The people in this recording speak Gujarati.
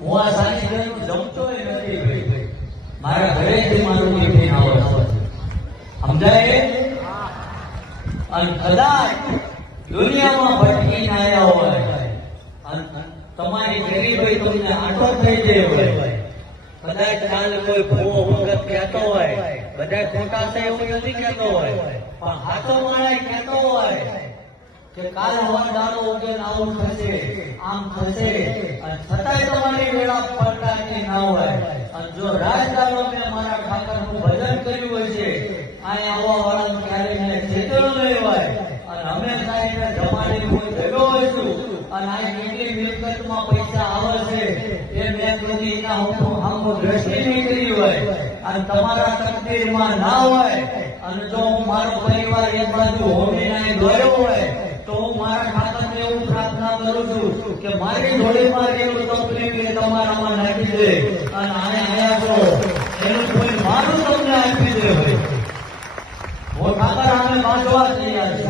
હું આ સાની ઘરનું જમતો નથી ભાઈ, મારા ઘરેથી મારું ટિફિન આવે સમજાય? અને કદાચ દુનિયામાં ભટકીને આવ્યા હોય અને તમારી ગરીબાઈ તમને આટો થઈ જાય હોય, કદાચ કાલ કોઈ ભૂવો ભગત કહેતો હોય, બધા ખોટા છે એવું નથી કહેતો હોય, પણ હાથો માળા કહેતો હોય કે કાલ હવા દાડો ઉગે આવું થશે, આમ થશે, અને છતાંય તમારી વેળા પડતાની ના હોય. અને જો રાજદારો મેં મારા ઠાકરનું ભજન કર્યું હોય છે, અહીં આવવા વાળાનું ક્યારેય મેં છેતરો નહીં હોય, અને હંમેશા એને જમાડી કોઈ ભેગો હોઈશું, અને આ કેટલી મિલકતમાં પૈસા આવે છે એ મેં કદી એના હું દ્રષ્ટિ નહીં કરી હોય, અને તમારા તકદીરમાં ના હોય, અને જો હું મારો પરિવાર એક બાજુ હોમીને ગયો હોય તો હું મારા ઠાકરને એવું પ્રાર્થના કરું છું કે મારી જોડીમાં એવું તકલીફ એ તમારામાં નાખી દે, અને આયા છો એનું કોઈ મારું તમને આપી દે હોય. હું ઠાકર આને બાંધવા તૈયાર છે.